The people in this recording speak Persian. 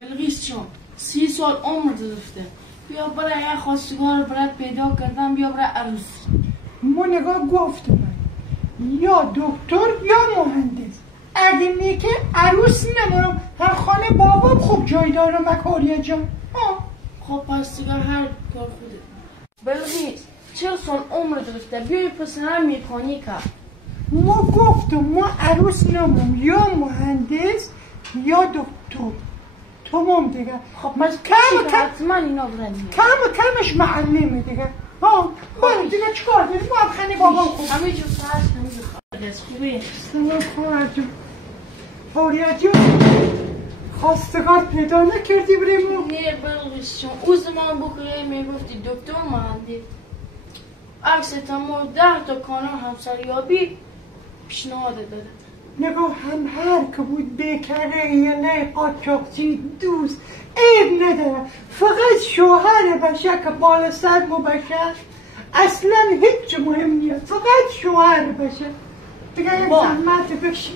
بلقیس جان 30 سال عمر گرفته، بیا برای یه خواستگار برات پیدا کردم، بیا برای عروس. ما نگاه گفتم یا دکتر یا مهندس، اگه نیکه عروس نمونم هر خانه بابام خوب جای داره مکاریا جان. خب پس دیگه هر کار خوده. بلقیس 40 سال عمر گرفته، بیا یه پسر میخانی که ما گفتم ما عروس نمونم یا مهندس یا دکتر. تمام دیگه. خب پس کم حتما اینا برنیم کمش معلمه دیگه. بریم دیگه چکار داریم؟ ما هم خانه بابام خوب همه جو فرش همه جو خواهد خوبه. سلام خواهر جون. کاریا جون خواستگار پیدا نکردی بریم؟ نه بلقیس جان، او زمان بخواه میگفتی دکتر مهندس، عکس تمام 10 تا کانال همسریابی پیشنهاد داده. نگاه هم هر که بود بکره یا نه قاچاقچی دوست عیب نداره، فقط شوهر بشه که بالا سر مو بشه اصلا هیچ مهم نیست، فقط شوهر بشه دیگه. یک زحمت بکشی.